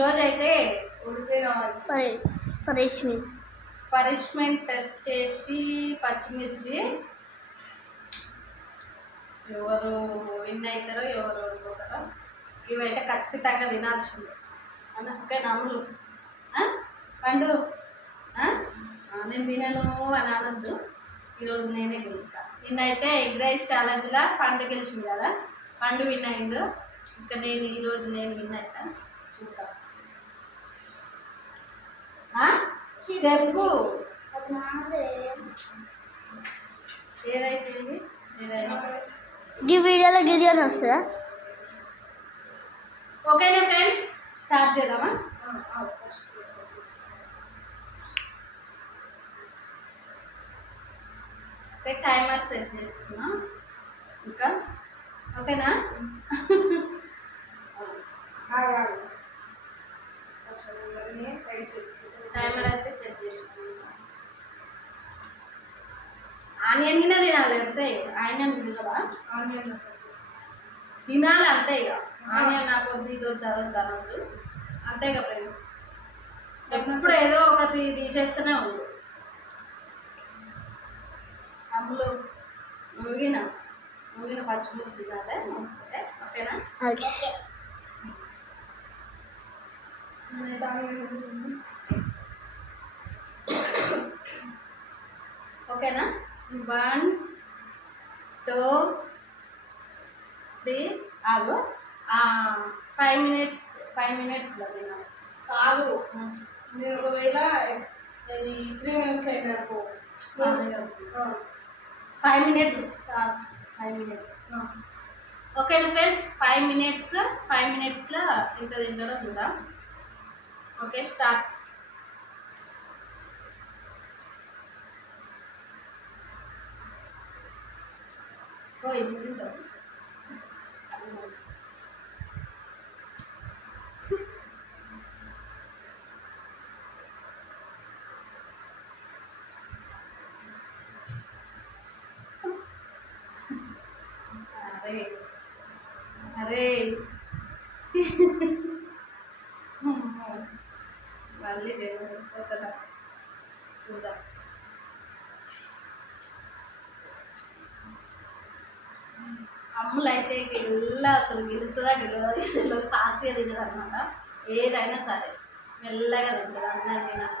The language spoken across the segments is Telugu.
ఈరోజు అయితే పనిష్మెంట్ వచ్చేసి పచ్చిమిర్చి. ఎవరు విన్ అవుతారో ఎవరు ఓడిపోతారో ఇవైతే ఖచ్చితంగా తినాల్సిందే ఓకే నమ్ములు పండు నేను తినను అని అనద్దు. ఈరోజు నేనే గెలుస్తాను. నిన్నైతే ఎగ్ రైస్ ఛాలెంజ్లో పండు గెలిచింది కదా, పండు విన్ అయిండు. ఇంకా ఈరోజు నేను విన్ అవుతాను. చూద్దాం. చెప్పు ఏదైతుంది ఏదైనా ఈ వీడియోలో గిరిజన వస్తుందా? ఓకేనా ఫ్రెండ్స్, స్టార్ట్ చేద్దామా? టైమర్ సెట్ చేస్తున్నా ఇంకా. ఓకేనా? టైమర్ అయితే సెట్ చేసుకున్నా. ఆనియన్ గిన్నె తినాలి అంతే. ఆనియన్ తినదా? ఆనియన్ తినాలి అంతే. ఇక ఆనియన్ నాకు వద్దు ఇది వద్దు అరవద్దు అనొద్దు అంతే ఇక ఫ్రెండ్స్. ఎప్పుడు ఏదో ఒకటి తీసేస్తూనే ఉంది. అమ్ములు ముగిన పచ్చిమిర్చి తినాలి. ఓకేనా? ఓకేనా? 1 2 3 ఆగు. 5 minutes తినాలి. కాదు, నేను ఒకవేళ 3 minutes అయినా 5 minutes. ఓకేనా ఫ్రెండ్స్? 5 minutesలో ఇంత తింటాడో చూద్దాం. Okay, start. తింటారు అరే మళ్ళీ కొత్తగా చూద్దాం. అమ్ములు అయితే అసలు గెలుస్తుందా గెలవదు. ఫాస్ట్గా తింటుంది అనమాట. ఏదైనా సరే మెల్లగా తింటుంది. అన్నం తినాలి.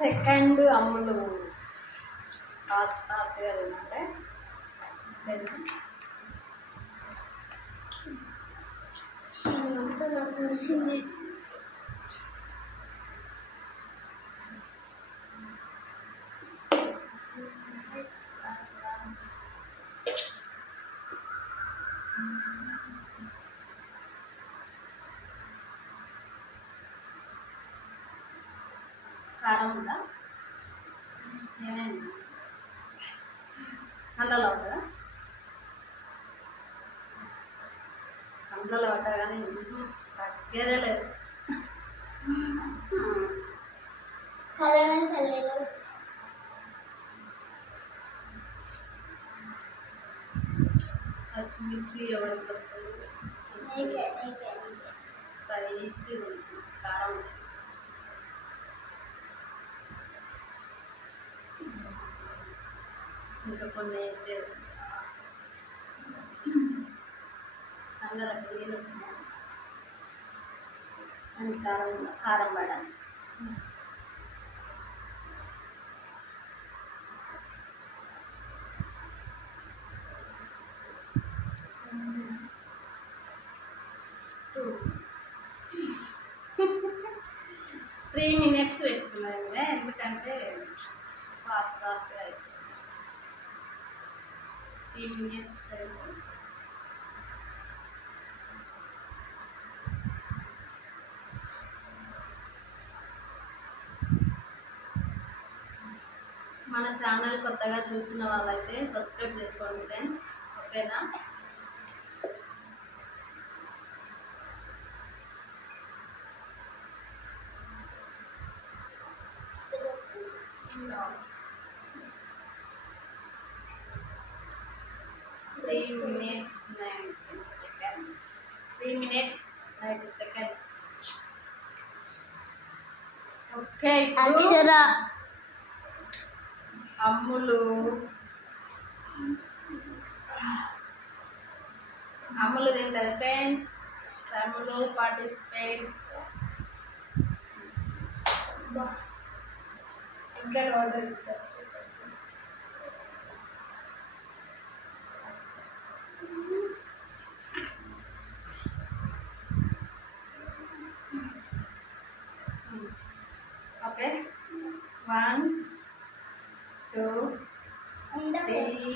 సెకండ్ అమ్ములు ఫాస్ట్గా తినాలి. కారం ఉందా? ఏమైంది? కండ్లలో ఉంటుందా? కండ్లలో పడ్డా కానీ తగ్గేదే లేదు. పచ్చిమిర్చి ఎవరికి వస్తుంది? స్పైసీ ఉంది, కారం ఉంది. ఇంకా కొన్ని వేసేది అందరూ నీళ్ళు వస్తున్నాయి అని కారం పడాలి. త్రీ మినిట్స్ పెట్టుకున్నాను ఎందుకంటే ఫాస్ట్గా అయిపోయింది. 3 minutes. మన ఛానల్ కొత్తగా చూస్తున్న వాళ్ళైతే సబ్స్క్రైబ్ చేసుకోండి ఫ్రెండ్స్, ఓకేనా? Three minutes 19 seconds. 3 minutes 19 seconds. Okay, అక్షర అమ్ములు తింటారు ఫ్రెండ్స్. అమ్ములు పార్టిసిపేట్. ఇంకా ఆర్డర్ ఇస్తారు. Okay, 1 2 3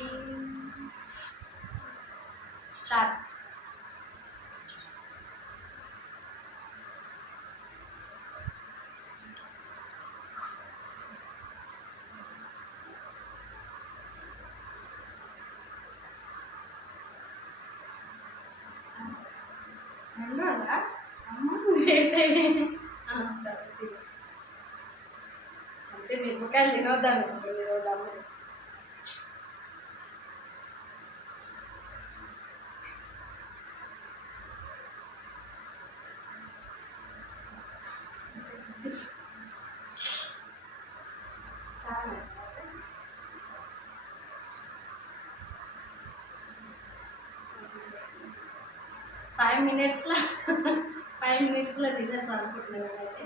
start. అన్నా అమ్మ సరే తిను. అంటే మిరపకాయలు తినొద్దాను ఈరోజు అమ్మ. ఫైవ్ మినిట్స్లో తినేస్తాను అనుకుంటున్నాను అయితే.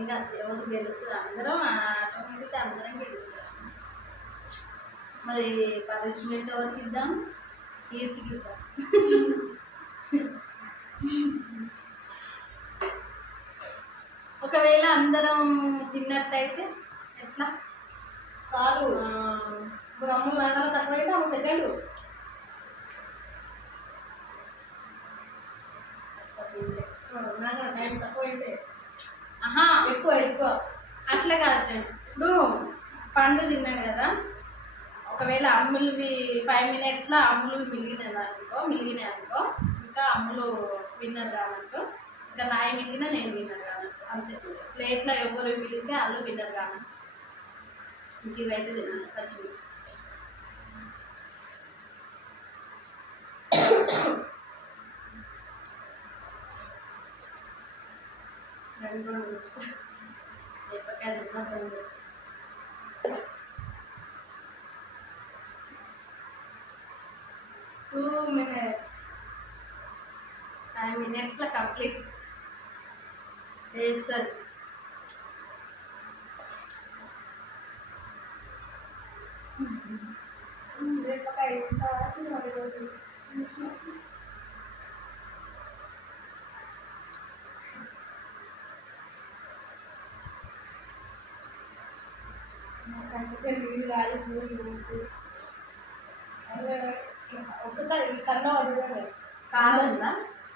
ఇంకా ఎవరు గెలుస్తారు? అందరం ఆటోమేటిక్గా అందరం గెలుస్తాం. మరి పనిష్మెంట్ ఎవరికి ఇద్దాం? కీర్తికి ఇద్దాం. ఒకవేళ అందరం తిన్నట్టయితే ఎట్లా? కాదు, ఇప్పుడు అమ్ములు నాకన్నా తక్కువ అయితే అమ్మ సెకండ్. నాకన్నా టైం తక్కువ అయితే ఆహా, ఎక్కువ అట్లా కాదు ఫ్రెండ్స్. ఇప్పుడు పండు తిన్నాడు కదా, ఒకవేళ అమ్ములువి 5 మినిట్స్లో అమ్ములు మిగిలినాయి అనుకో, ఇంకా అమ్ములు విన్నర్ కానట్టు, ఇంకా నాయి మిగిలిన నేను విన్నర్ కానట్టు, అంతే. ప్లేట్లో ఎవరు మిగిలితే వాళ్ళు విన్నర్ కానట్టు. ఇంక ఇవైతే తిన్నాను పచ్చిమిర్చి. టూ మినిట్స్ 5 మినిట్స్లో కంప్లీట్ చేస్తారు. నీళ్ళు కాదు, ఒక్కటే ఈ కన్నా పడేదే. కారం ఉందా?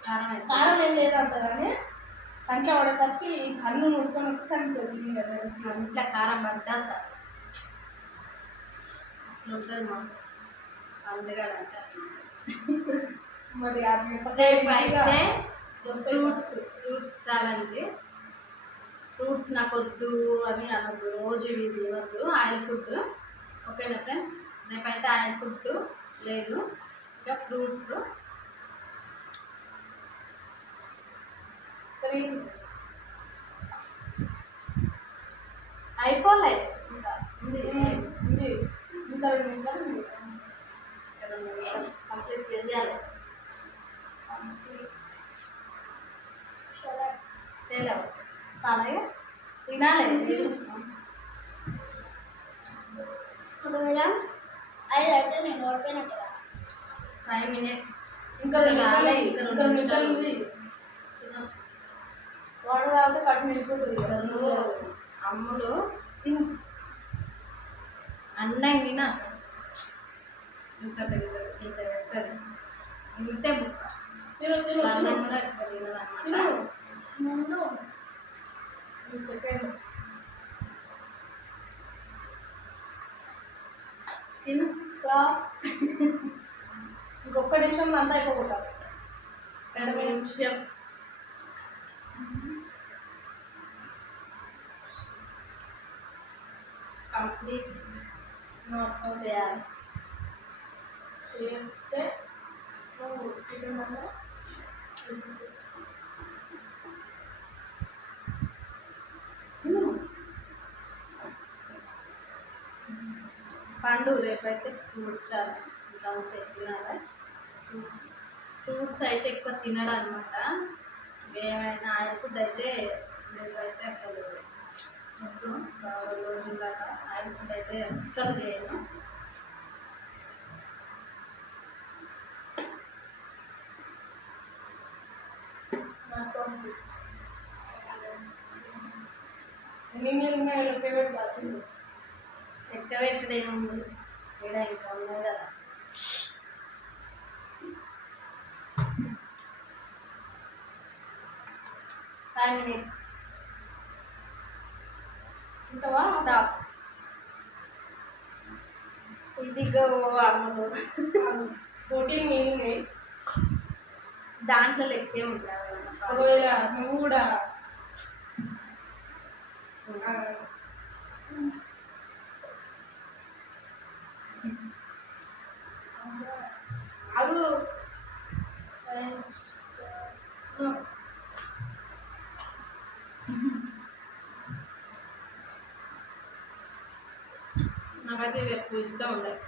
కారం అయితే కారం ఏం లేదంట కానీ కంట్లో పడేసరికి ఈ కన్ను మూసుకొని వస్తే కనిపోతుంది కదా. ఇంట్లో కారం పడ్డా సార్ అట్లా ఉంటుంది మాకు. అందుగా మరి ఆ రేపు అయితే ఫ్రూట్స్ ఛాలెంజ్. ఫ్రూట్స్ నాకు వద్దు అని అనద్దు, రోజు ఇవి తినద్దు, ఆయిల్ ఫుడ్. ఓకేనా ఫ్రెండ్స్? రేపైతే ఆయిల్ ఫుడ్ లేదు, ఇంకా ఫ్రూట్స్. 3 అయిపోలే ఇంకా ఇంకా 2 నిమిషాలు ఉంది. కంప్లీట్ చేయాలి. చేయలేవు చాలా తినాలి. మేడం 5 అయితే నేను ఓడిపోయినట్టు. 5 మినిట్స్ ఇంకా 2 నిమిషాలు ఉంది. తినొచ్చు. వాటర్ తాగితే కట్టు నింపుతుంది. అమ్ములు తిను, అన్నం తిన. అసలు ఇంత పెద్దది ఇంతే బుక్క. అన్నం కూడా ఎక్కువ తినదన్నమాట. సెకండ్ తిను క్లాప్స్. ఇంకొక నిమిషం అంతా అయిపోకుండా 2 నిమిషం. కంప్లీట్ చేయాలి. చేస్తే చికెన్ పండు రేపైతే ఫ్రూట్స్ అంతే తినాలి. ఫ్రూట్స్ అయితే ఎక్కువ తినడు అనమాట. ఏమైనా ఆయిల్ ఫుడ్ అయితే రేపైతే అసలు రోజుల దాకా ఆయిల్ ఫుడ్ అయితే అస్సలు చేయను. ఫేవరెట్ బాగుంది. ఎక్కువ పెట్టడం ఏముంది ఏడా ఇంకా ఉన్నాయి కదా. ఫైవ్ మినిట్స్ ఇంతవా స్టాప్. ఇదిగో అమ్మలు 14 మీనింగ్. దాంట్లో లెక్కే ఉంటుంది. ఒకవేళ నువ్వు కూడా అది నాకైతే ఇవి ఎక్కువ ఇష్టం ఉంటాయి.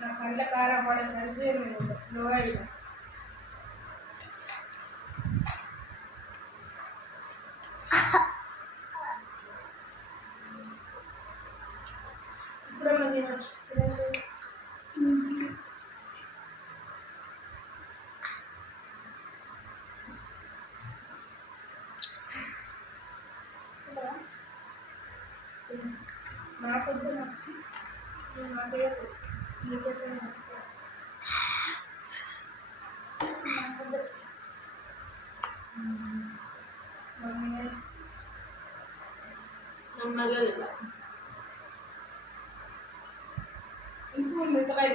నా కండ్ల కారం పడేసరికి నేను స్లో అయినా. ఇప్పుడేమో తినచ్చు తినేసి నాకొద్దు నాకే నెమ్మదిగా తింటా. ఇంకో మిరపకాయ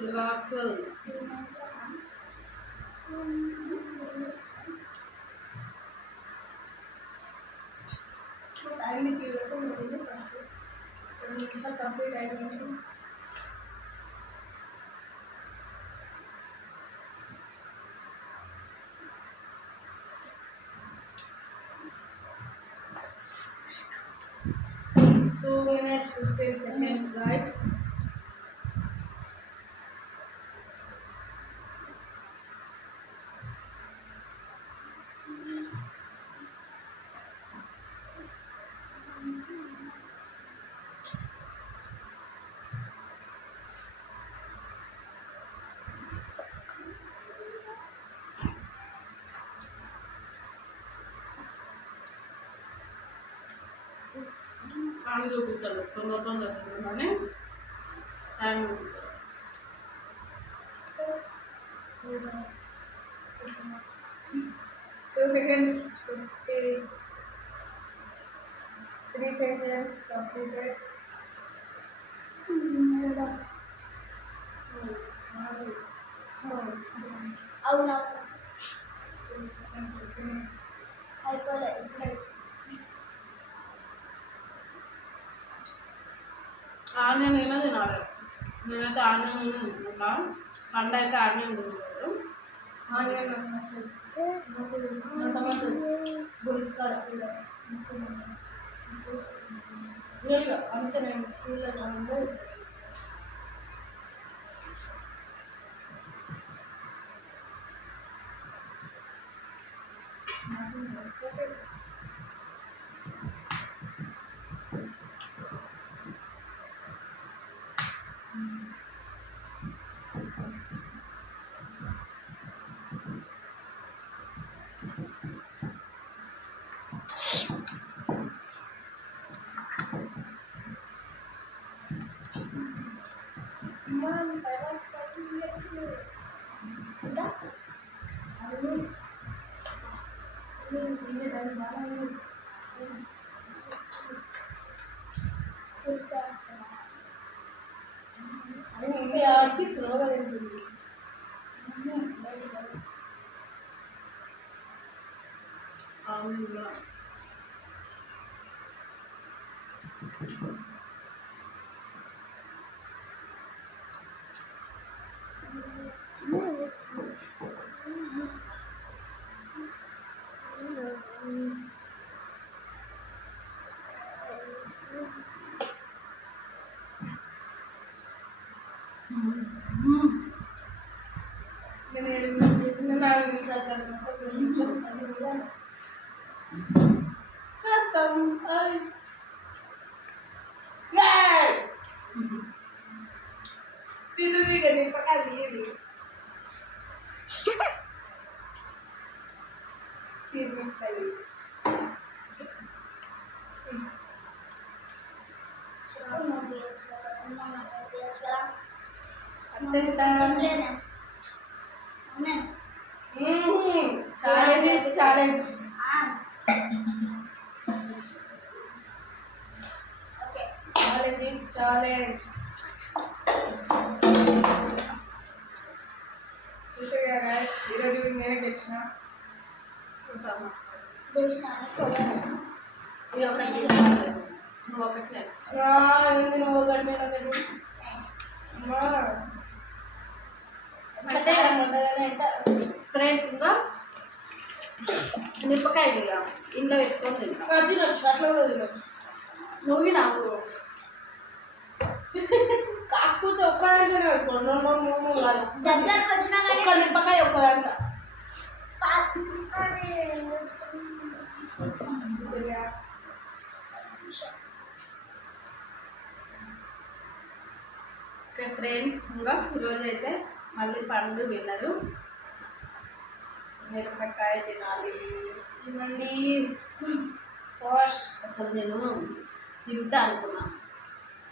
రిలాక్స్. టైంకి ఉంటుంది ఫస్ట్ 2 నిమిషాలు కంప్లీట్ అయిపోయింది. Two minutes 15 seconds, guys. Time చూపిస్తాడు తొందర కానీ టైం చూపిస్తాడు. 2 seconds 3 seconds completed. అవునా అయిపోలే ఇప్పుడే ఆనియన్ అయినా తినాలి. నేనైతే ఆనియన్ తింటా. పండు అయితే ఆనియన్ తినలేదు. ఆనియన్ నాకు నచ్చదు. టమాటో గురికాడ రియల్గా అంతే నేను స్కూల్లో చదువులో ఆడికి స్లోగా తింటుంది. నేను 4 నిమిషాల తర్వాత 2 నిమిషాలు ఖతం. తిరిగి నిప్పకాయలు ఏది తిరిగిస్తాయి. ఛాలెంజ్ ఛాలెంజ్ ఛాలెంజ్ ఈరోజు నేనే గెలిచిన. నువ్వు ఒకటి నువ్వు ఒకటి ఫ్రెండ్స్ ఇంకా నిమ్మకాయ ఇంట్లో పెట్టుకొని తినొచ్చు. అట్లా కూడా తినొచ్చు. నువ్వు నాకు కాకపోతే ఒక్కదాంట్లోనే పెట్టుకోండి. దగ్గరకు వచ్చినా కానీ ఒక్క నిమ్మకాయ ఒక్కదాంట్లో ఫ్రెండ్స్ ఇంకా ఈరోజు అయితే మళ్ళీ పండు విన్నారు. మిరపకాయ తినాలి ఇవ్వండి. ఫాస్ట్ అసలు నేను తింటా అనుకున్నా,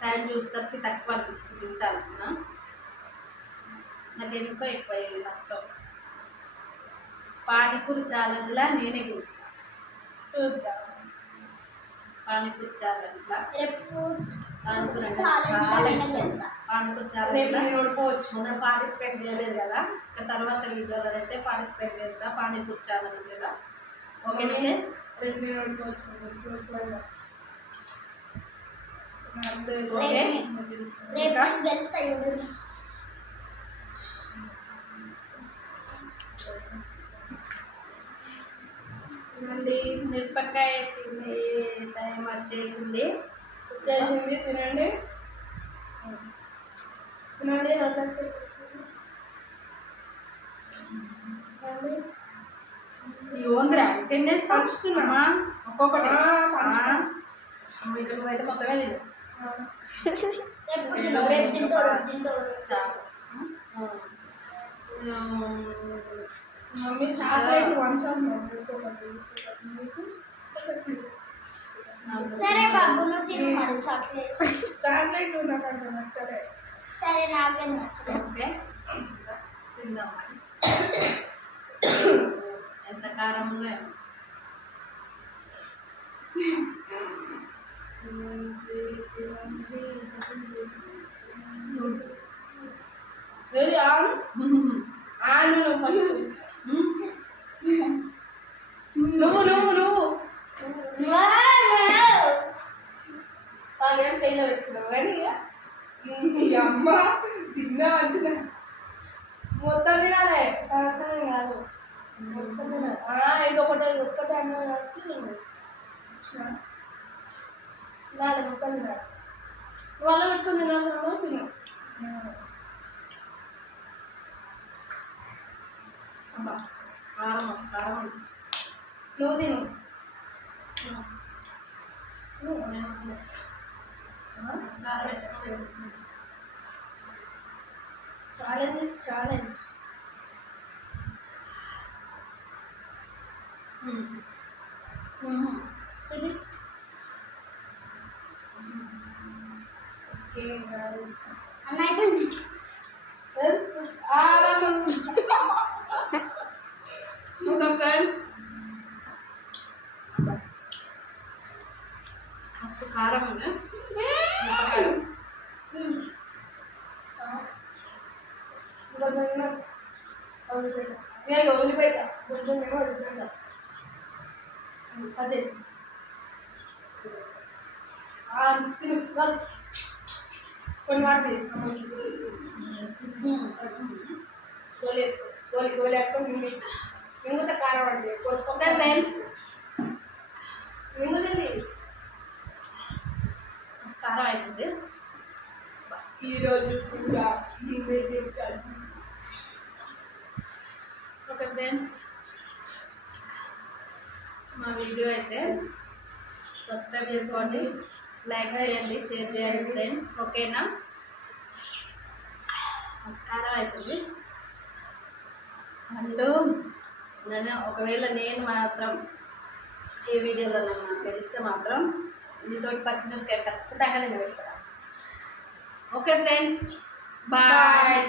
టైం చూసేసరికి తక్కువ అనిపించింది. తింటా అనుకున్నా, నాకు ఎందుకో ఎక్కువ నచ్చవు. పానీపూరి ఛాలెంజ్లా నేనే గెలుస్తాను. చూద్దాం. పానీపూరి ఛాలెంజ్లా పానీపూరి ఓడిపోవచ్చు. మొన్న పార్టిసిపేట్ చేయలేదు కదా, తర్వాత వీడియోలో అయితే పార్టిసిపేట్ చేస్తా. పానీపూరి ఛాలెంజ్ కదా. ఓకే ఫ్రెండ్స్, నేను ఓడిపోవచ్చు. గెలుస్తాయి. మళ్ళీ మిరపకాయ తినే టైం వచ్చేసింది. తినండి తినండి. ఓన్రా పంచుతున్నామా ఒక్కొక్కటి. పంచుతున్నాం. అయితే మొత్తమే తిను. మమ్మీ చాక్లెట్ సరే బాబు నువ్వు తిను మరి చాక్లెట్. చాక్లెట్ నాకు నచ్చలే. సరే నాకేం నచ్చలేదు. ఓకే తిందాం. ఎంత కారం ఉందో వెరీ ఆన్ ఆన్ ఫస్ట్. నువ్వు నువ్వు నువ్వు ఏం చేయలో పెట్టుకున్నావు కానీ ఇక అమ్మ తిన్నా అంటున్నా. మొత్తం తినాలి సంవత్సరం కాదు మొత్తం తినాలి ఇది ఒకటే ఒక్కటే అన్నా కాబట్టి తినాలి మొత్తం తినాలి వాళ్ళ పెట్టుకుని తినాలి తిను అమ్మా కారం మస్తు కారం ఉంది. నువ్వు తిను కారం ఎక్కువ తెలుస్తుంది. ఛాలెంజ్ ఛాలెంజ్ చూడు ఓకే guys. అన్న అయిపోయింది. ఇంకా ఫ్రెండ్స్ మస్తు కారం ఉంది. నేను వదిలిపెట్టా కొంచెం నేను వదిలిపెట్టా అదే తిను కొన్ని వాటి గోలి వేసుకో గోలి వేసుకొని మింగుత కారం అంటే ఓకే ఫ్రెండ్స్ మింగుతుంది మస్తు కారం అవుతుంది. ఈరోజు కూడా ఓకే ఫ్రెండ్స్ మా వీడియో అయితే సబ్స్క్రైబ్ చేసుకోండి, లైక్ చేయండి, షేర్ చేయండి ఫ్రెండ్స్. ఓకేనా? నమస్కారం అవుతుంది. అంటూ ఒకవేళ నేను మాత్రం ఏ వీడియోలో నాకు తెలిస్తే మాత్రం మీతో పచ్చిమిరపకాయ ఖచ్చితంగా నేను పెడతాను. Okay friends, bye.